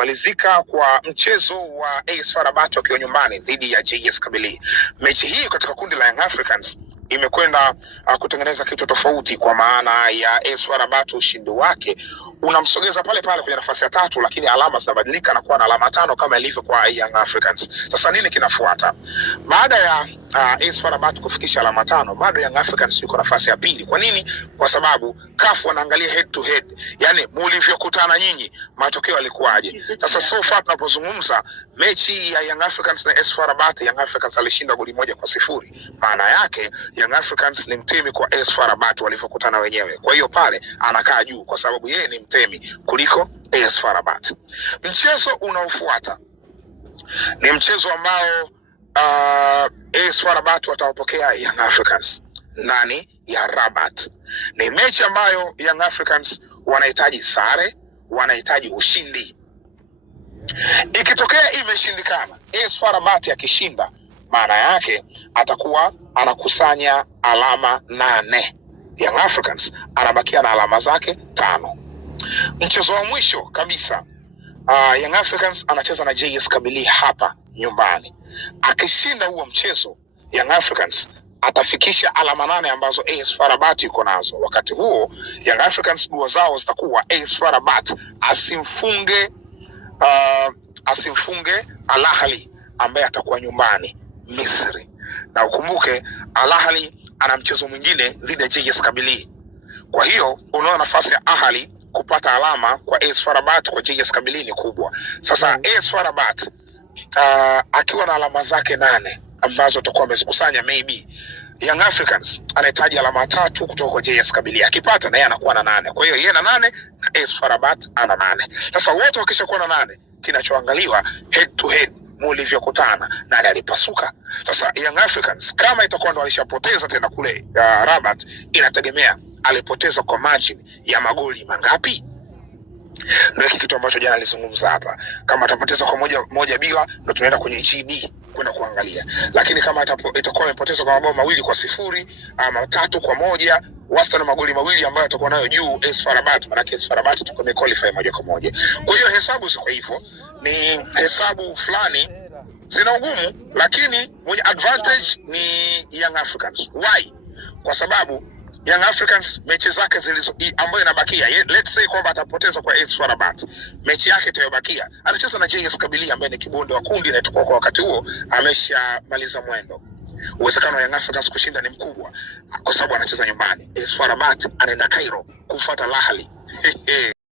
kumalizika kwa mchezo wa AS FAR Rabat wakiwa nyumbani dhidi ya JS Kabylie. Mechi hii katika kundi la Young Africans imekwenda kutengeneza kitu tofauti, kwa maana ya AS FAR Rabat ushindi wake unamsogeza pale pale kwenye nafasi ya tatu, lakini alama zinabadilika na kuwa na alama 5 kama ilivyo kwa Young Africans. Sasa nini kinafuata baada ya AS FAR Rabat kufikisha alama 5? Bado Young Africans yuko nafasi ya pili. Kwa nini? Kwa sababu CAF wanaangalia head to head, yani mlivyokutana nyinyi matokeo yalikuwaje. Sasa so far tunapozungumza mechi ya Young Africans na AS FAR Rabat, Young Africans alishinda goli 1-0. Maana yake Young Africans ni mtemi kwa AS FAR Rabat walivyokutana wenyewe. Kwa hiyo pale anakaa juu kwa sababu yeye ni mtemi kuliko AS FAR Rabat. Mchezo unaofuata ni mchezo ambao AS FAR Rabat watawapokea Young Africans ndani ya Rabat. Ni mechi ambayo Young Africans wanahitaji sare, wanahitaji ushindi. Ikitokea imeshindikana, AS FAR Rabat akishinda, maana yake atakuwa anakusanya alama 8. Young Africans anabakia na alama zake 5. Mchezo wa mwisho kabisa, Young Africans anacheza na JS Kabylie hapa nyumbani. Akishinda huo mchezo, Young Africans atafikisha alama 8 ambazo AS FAR Rabat yuko nazo. Wakati huo Young Africans dua zao zitakuwa AS FAR Rabat asimfunge Al Ahly ambaye atakuwa nyumbani Misri. Na ukumbuke Al Ahly ana mchezo mwingine dhidi ya JS Kabylie. Kwa hiyo unaona nafasi ya Ahly kupata alama kwa AS FAR Rabat kwa JS Kabylie ni kubwa. Sasa AS FAR Rabat akiwa na alama zake 8 ambazo atakuwa amezikusanya, maybe Young Africans anahitaji alama 3 kutoka kwa JS Kabylie. Akipata na yeye anakuwa na 8. Kwa hiyo yeye na 8 na AS FAR Rabat ana 8. Sasa wote wakishakuwa na 8, kinachoangaliwa head to head, mlivyokutana nani alipasuka. Sasa Young Africans kama itakuwa ndo alishapoteza tena kule Rabat, inategemea alipoteza kwa margin ya magoli mangapi. Ndio kitu ambacho jana alizungumza hapa. Kama atapoteza kwa moja bila, ndio tunaenda kwenye GD kwenda kuangalia. Lakini kama itakuwa imepoteza kwa mabao 2-0 ama 3-1, wastani magoli 2 ambayo atakuwa nayo juu AS FAR Rabat, maana AS FAR Rabat itakuwa imequalify moja kwa moja. Kwa hiyo hesabu ziko hivyo, ni hesabu fulani zina ugumu, lakini mwenye advantage ni Young Africans. Why? Kwa sababu Young Africans mechi zake ambayo inabakia, let's say kwamba atapoteza kwa AS FAR Rabat, mechi yake itayobakia anacheza na JS Kabylie ambaye ni kibonde wa kundi na itakuwa kwa wakati huo ameshamaliza mwendo. Uwezekano wa Young Africans kushinda ni mkubwa kwa sababu anacheza nyumbani. AS FAR Rabat anaenda Cairo kufuata Al Ahly.